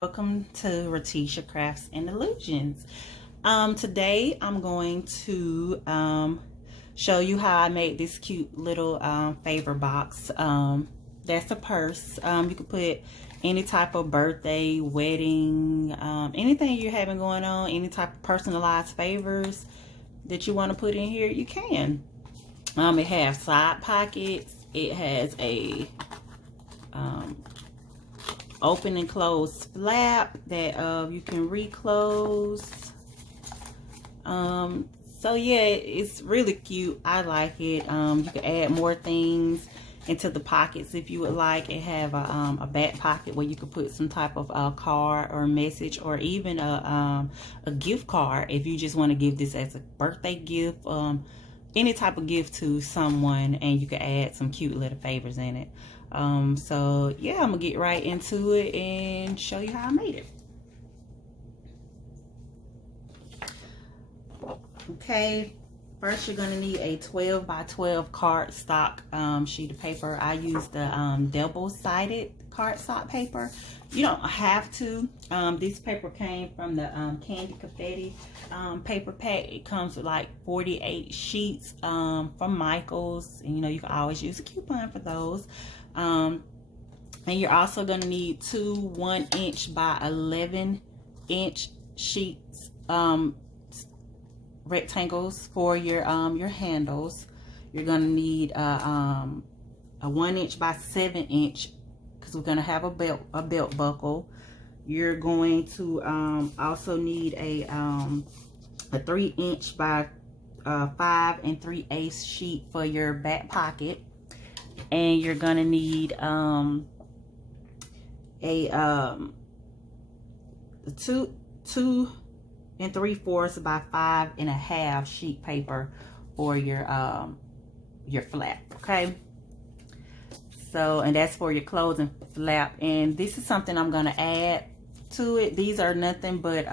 Welcome to Ritisha Crafts and Illusions. Today I'm going to show you how I made this cute little favor box. That's a purse. You can put any type of birthday, wedding, anything you're having going on, any type of personalized favors that you want to put in here, you can. It has side pockets. It has a open and closed flap that you can reclose. So yeah, it's really cute. I like it. You can add more things into the pockets if you would like. It have a back pocket where you could put some type of card or message, or even a gift card if you just want to give this as a birthday gift, any type of gift to someone, and you can add some cute little favors in it. So yeah, I'm gonna get right into it and show you how I made it. Okay, first you're gonna need a 12 by 12 cardstock sheet of paper. I use the double-sided cardstock paper. You don't have to. This paper came from the Candy Confetti paper pack. It comes with like 48 sheets from Michael's, and you know, you can always use a coupon for those. And you're also going to need two 1-inch by 11-inch sheets, rectangles for your handles. You're going to need a 1-inch by 7-inch, because we're going to have a belt buckle. You're going to also need a 3-inch by 5 3/8 sheet for your back pocket. And you're gonna need a 2 3/4 by 5 1/2 sheet paper for your flap. Okay, so, and that's for your closing flap. And this is something I'm gonna add to it. These are nothing but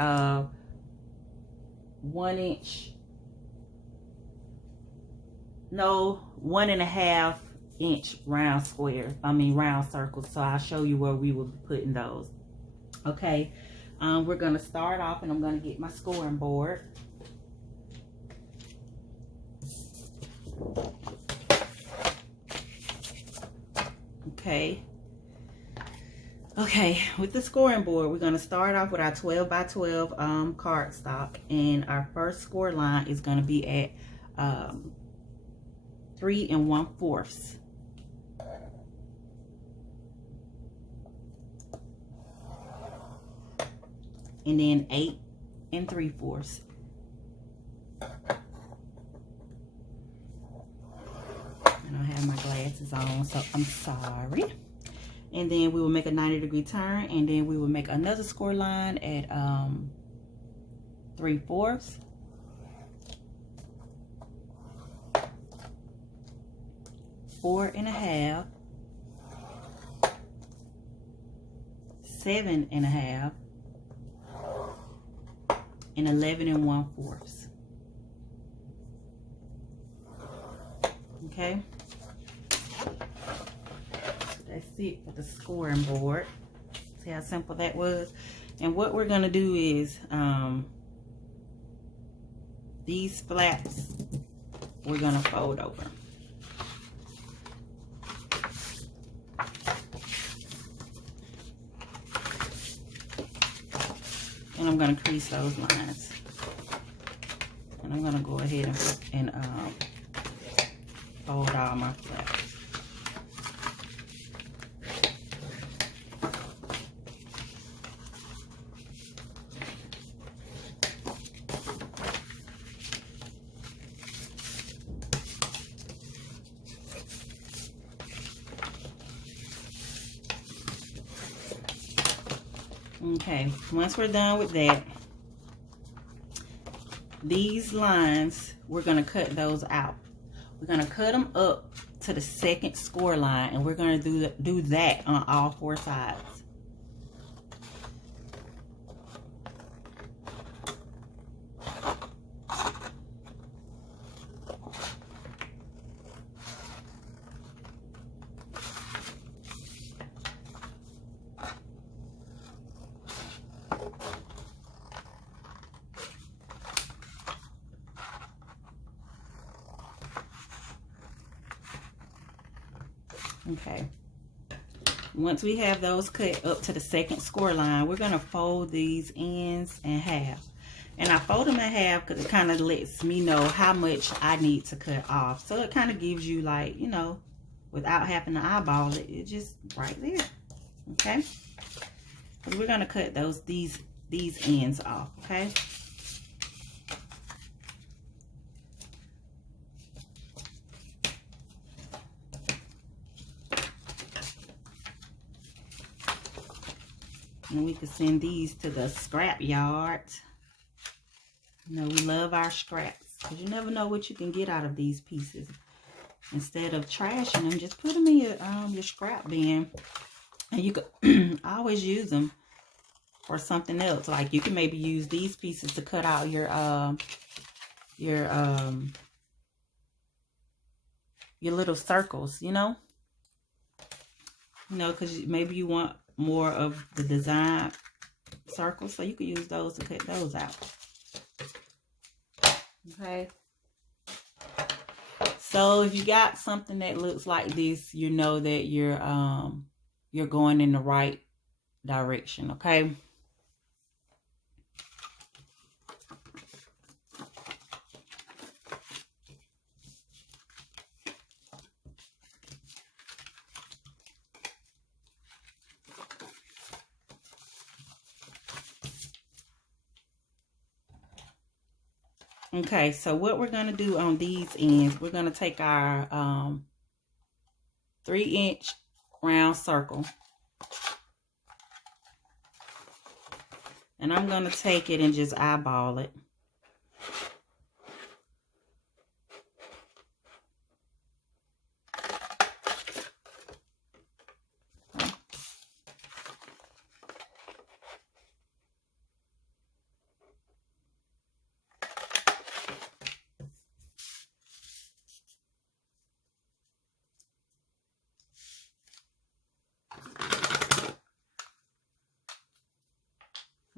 1-inch, no, 1 1/2-inch round circles. So I'll show you where we will be putting those. Okay, we're gonna start off, and I'm gonna get my scoring board. Okay, with the scoring board, we're gonna start off with our 12 by 12 cardstock, and our first score line is gonna be at 3 1/4. And then 8 3/4. And I have my glasses on, so I'm sorry. And then we will make a 90-degree turn, and then we will make another score line at 3/4. 4 1/2, 7 1/2, and 11 1/4. Okay, so that's it for the scoring board. See how simple that was? And what we're gonna do is these flaps we're gonna fold over. And I'm going to crease those lines. And I'm going to go ahead and fold all my flaps. Okay, once we're done with that, these lines, we're going to cut those out. We're going to cut them up to the second score line, and we're going to do that on all 4 sides. Okay. Once we have those cut up to the second score line, we're going to fold these ends in half. And I fold them in half because it kind of lets me know how much I need to cut off. So it kind of gives you, like, you know, without having to eyeball it, it's just right there. Okay? So we're going to cut these ends off, okay? And we can send these to the scrap yard. You know, we love our scraps, because you never know what you can get out of these pieces. Instead of trashing them, just put them in your scrap bin. And you could always use them for something else. Like you can maybe use these pieces to cut out your little circles, you know? You know, because maybe you want more of the design circles, so you could use those to cut those out. Okay. So if you got something that looks like this, you know that you're going in the right direction, okay? Okay, so what we're going to do on these ends, we're going to take our 3-inch round circle. And I'm going to take it and just eyeball it.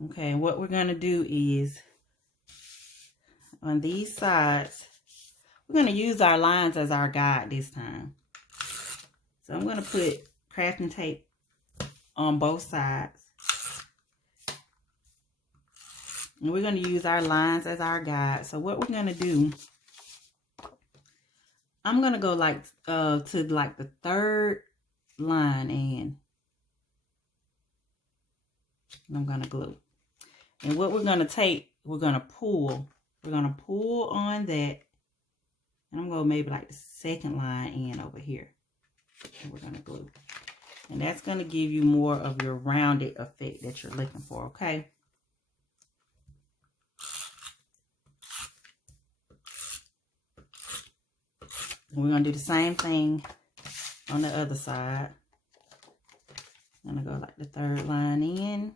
Okay, what we're going to do is, on these sides, we're going to use our lines as our guide this time. So I'm going to put crafting tape on both sides. And we're going to use our lines as our guide. So what we're going to do, I'm going to go like to like the third line and I'm going to glue. And what we're going to take, we're going to pull. We're going to pull on that. And I'm going to maybe like the second line in over here. And we're going to glue. And that's going to give you more of your rounded effect that you're looking for, okay? And we're going to do the same thing on the other side. I'm going to go like the third line in.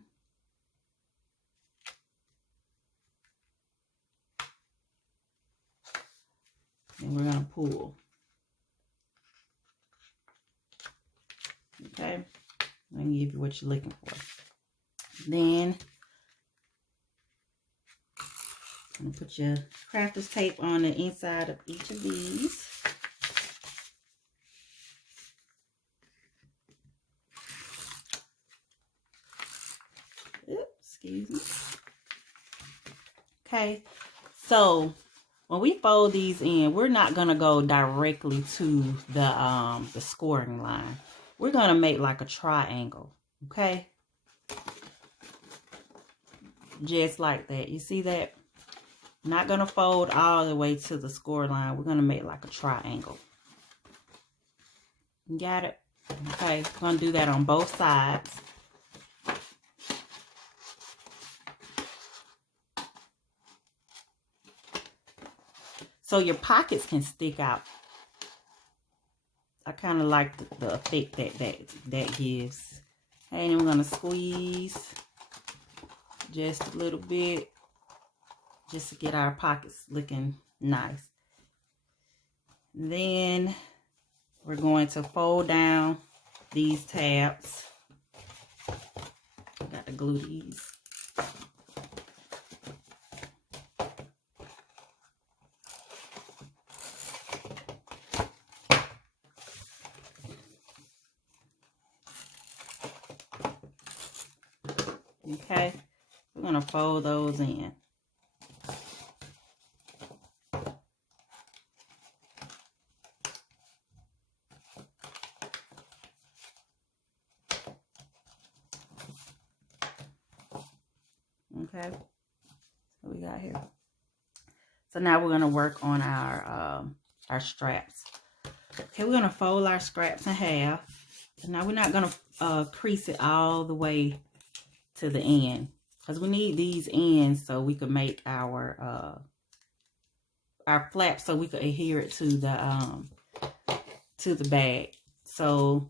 And we're going to pull. Okay? I'm going to give you what you're looking for. Then, I'm going to put your crafter's tape on the inside of each of these. Oops, excuse me. Okay, so when we fold these in, we're not gonna go directly to the scoring line. We're gonna make like a triangle, okay? Just like that. You see that? Not gonna fold all the way to the score line. We're gonna make like a triangle. You got it? Okay, we're gonna do that on both sides. So your pockets can stick out. I kind of like the effect that gives. And we're gonna squeeze just a little bit, just to get our pockets looking nice. Then we're going to fold down these tabs. I got to glue these. Okay, we're gonna fold those in. Okay, what we got here. So now we're gonna work on our straps. Okay, we're gonna fold our scraps in half. Now we're not gonna crease it all the way to the end, because we need these ends so we can make our flaps, so we can adhere it to the bag. So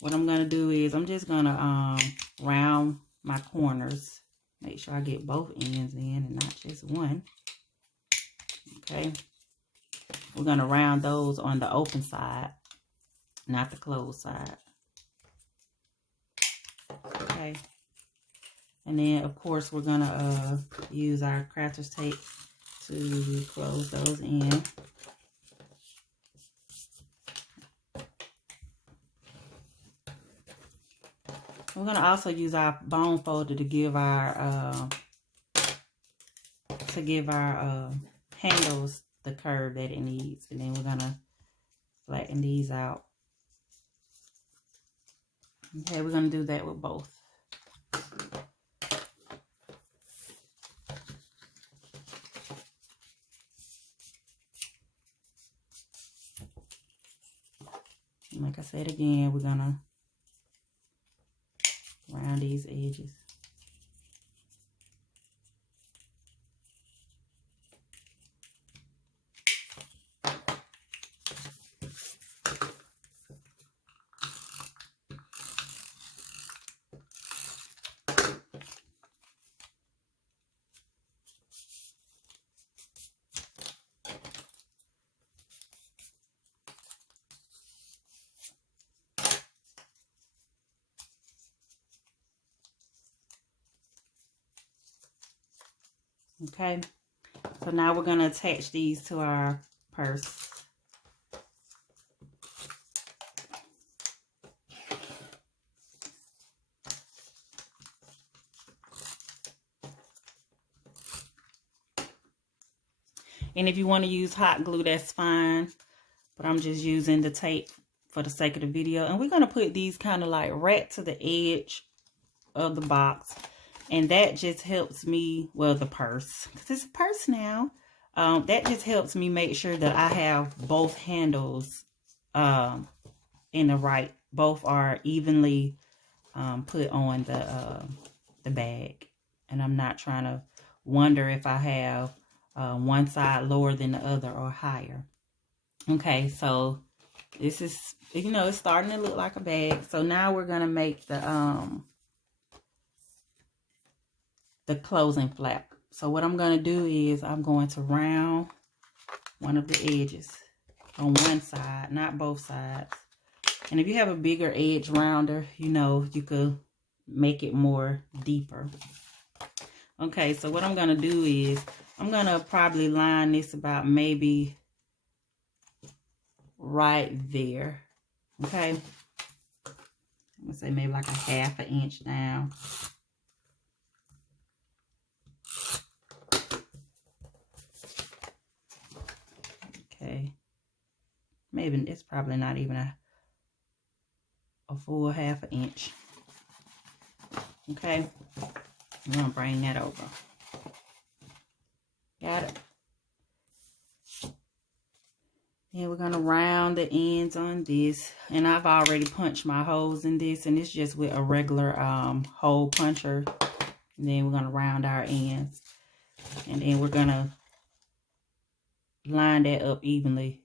what I'm gonna do is I'm just gonna round my corners, make sure I get both ends in and not just one. Okay, we're gonna round those on the open side, not the closed side. Okay, and then of course we're gonna use our crafter's tape to close those in. We're gonna also use our bone folder to give our handles the curve that it needs, and then we're gonna flatten these out. Okay, we're gonna do that with both. And like I said again, we're gonna round these edges. Okay, so now we're gonna attach these to our purse. And if you want to use hot glue, that's fine, but I'm just using the tape for the sake of the video. And we're gonna put these kind of like right to the edge of the box, and that just helps me, well, the purse, because it's a purse now, that just helps me make sure that I have both handles in the right, both are evenly put on the bag, and I'm not trying to wonder if I have one side lower than the other or higher. Okay, so this is, you know, it's starting to look like a bag. So now we're gonna make the closing flap. So what I'm going to do is I'm going to round one of the edges on one side, not both sides. And if you have a bigger edge rounder, you know, you could make it more deeper. Okay, so what I'm going to do is I'm going to probably line this about maybe right there. Okay, I'm going to say maybe like a ½ an inch down. Okay, maybe it's probably not even a full ½ an inch. Okay, I'm gonna bring that over. Got it. And we're gonna round the ends on this, and I've already punched my holes in this, and it's just with a regular hole puncher. And then we're gonna round our ends, and then we're gonna line that up evenly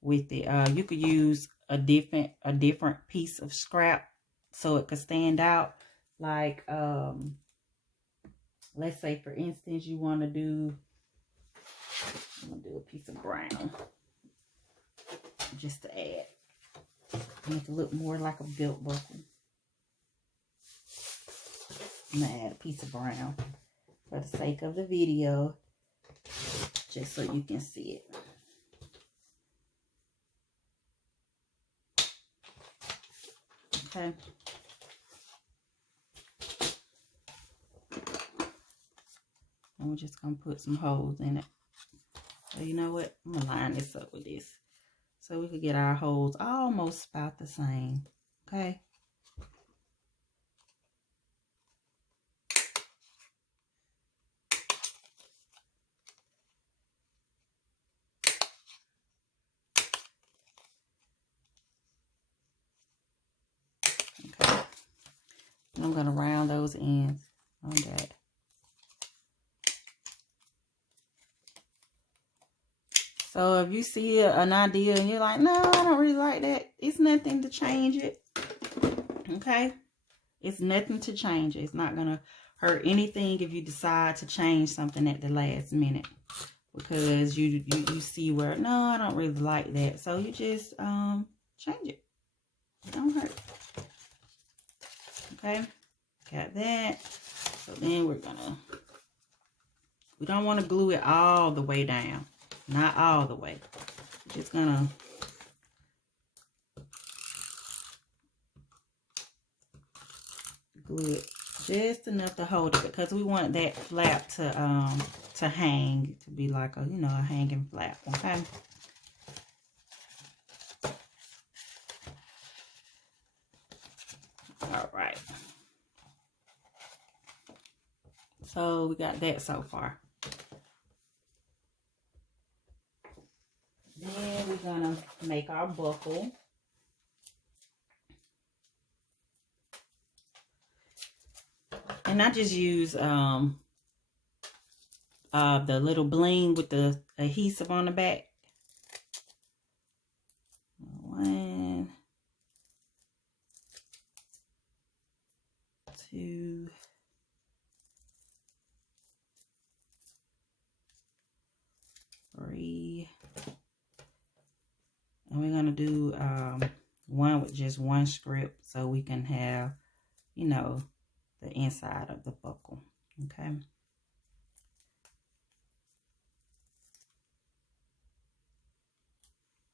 with it. You could use a different piece of scrap so it could stand out. Like let's say for instance you want to do, I'm gonna do a piece of brown just to add, make it look more like a belt buckle. I'm gonna add a piece of brown for the sake of the video, just so you can see it. Okay. And we're just going to put some holes in it. So you know what? I'm going to line this up with this. So we could get our holes almost about the same. Okay. Okay. And I'm going to round those ends on that. So if you see an idea and you're like, no, I don't really like that, it's nothing to change it. Okay? It's nothing to change it. It's not going to hurt anything if you decide to change something at the last minute. Because you see where, no, I don't really like that. So you just change it. It don't hurt. Okay? Got that. So then we don't want to glue it all the way down. Not all the way. Just gonna glue it just enough to hold it, because we want that flap to hang, to be like a, you know, a hanging flap. Okay. All right. So we got that so far. Then we're gonna make our buckle. And I just use the little bling with the adhesive on the back. 1, 2, 3. And we're going to do one with just one strip, so we can have, you know, the inside of the buckle. Okay.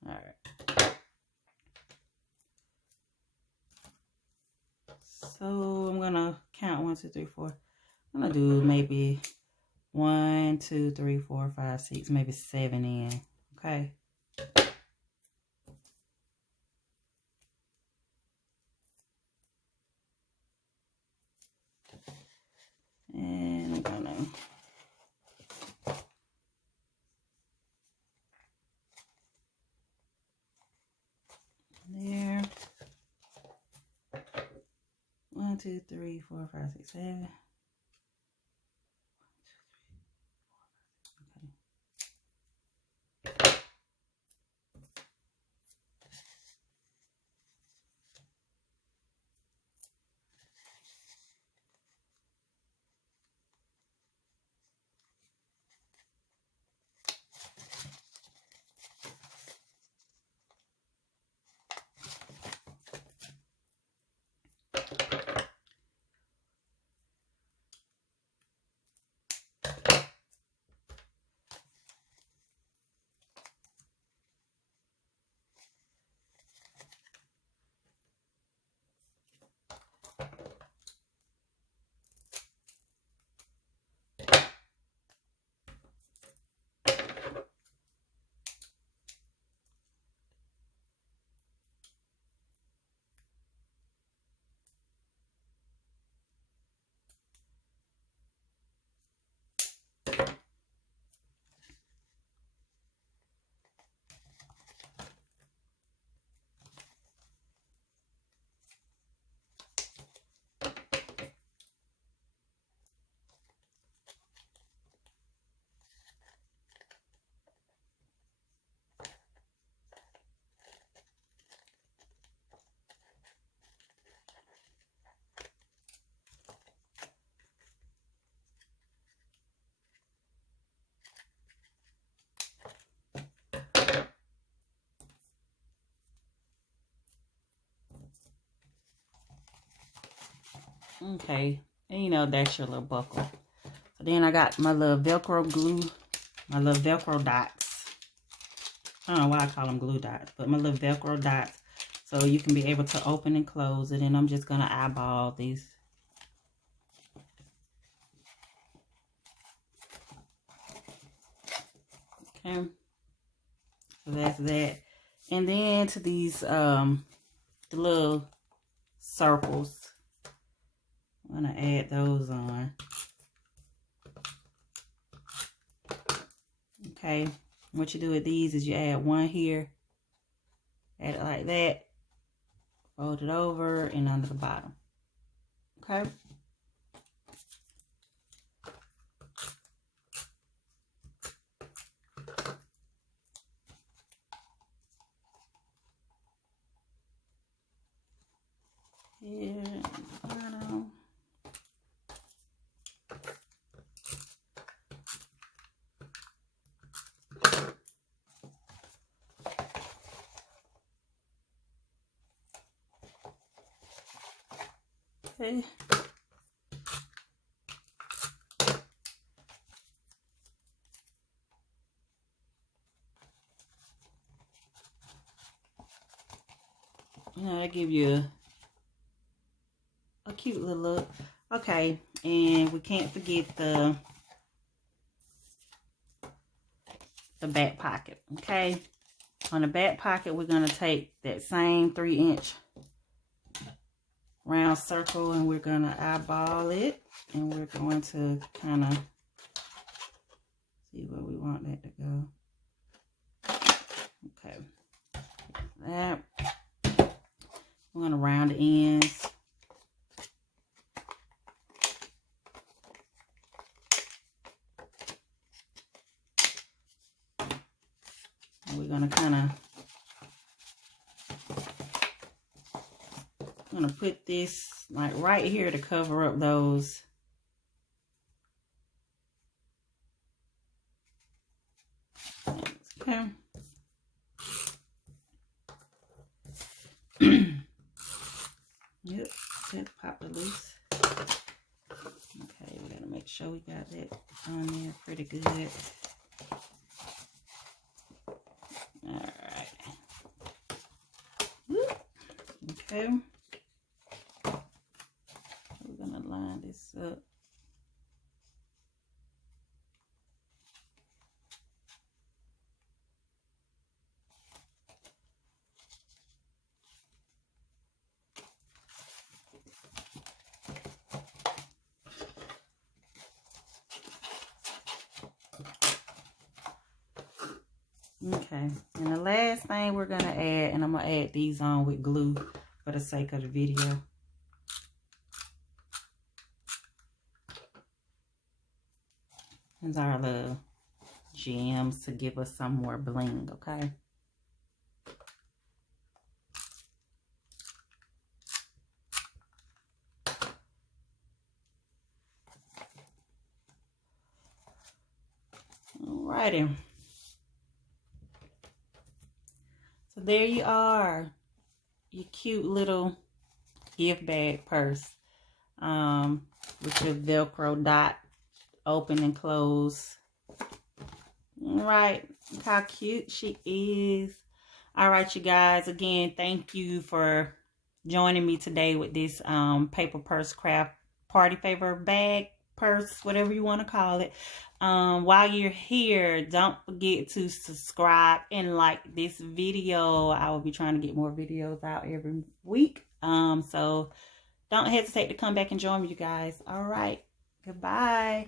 All right. So I'm going to count 1, 2, 3, 4. I'm going to do maybe 1, 2, 3, 4, 5, 6, maybe 7 in. Okay. And I'm gonna there. 1, 2, 3, 4, 5, 6, 7. Okay, and you know, that's your little buckle. So then I got my little Velcro glue, my little Velcro dots. I don't know why I call them glue dots, but my little Velcro dots, so you can be able to open and close it. And I'm just gonna eyeball these. Okay, so that's that. And then to these the little circles, I'm gonna add those on. Okay, what you do with these is you add one here, add it like that, fold it over and under the bottom. Okay. Here, bottom. Okay. That give you a cute little look. Okay, and we can't forget the back pocket. Okay, on the back pocket, we're gonna take that same 3-inch round circle and we're gonna eyeball it, and we're going to kind of see where we want that to go. Okay, that we're gonna round the ends. And we're gonna kind of put this like right here to cover up those. Okay. Yep, that popped it loose. Okay, we gotta make sure we got that on there pretty good. Alright. Okay. We're gonna line this up. Okay, and the last thing we're gonna add, and I'm gonna add these on with glue for the sake of the video. These are the gems to give us some more bling, okay? Alrighty. So there you are, your cute little gift bag purse with your Velcro dot open and close. All right, look how cute she is. All right, you guys, again, thank you for joining me today with this paper purse craft party favor bag, purse, whatever you want to call it. While you're here, don't forget to subscribe and like this video. I will be trying to get more videos out every week. So don't hesitate to come back and join me, you guys. All right, goodbye.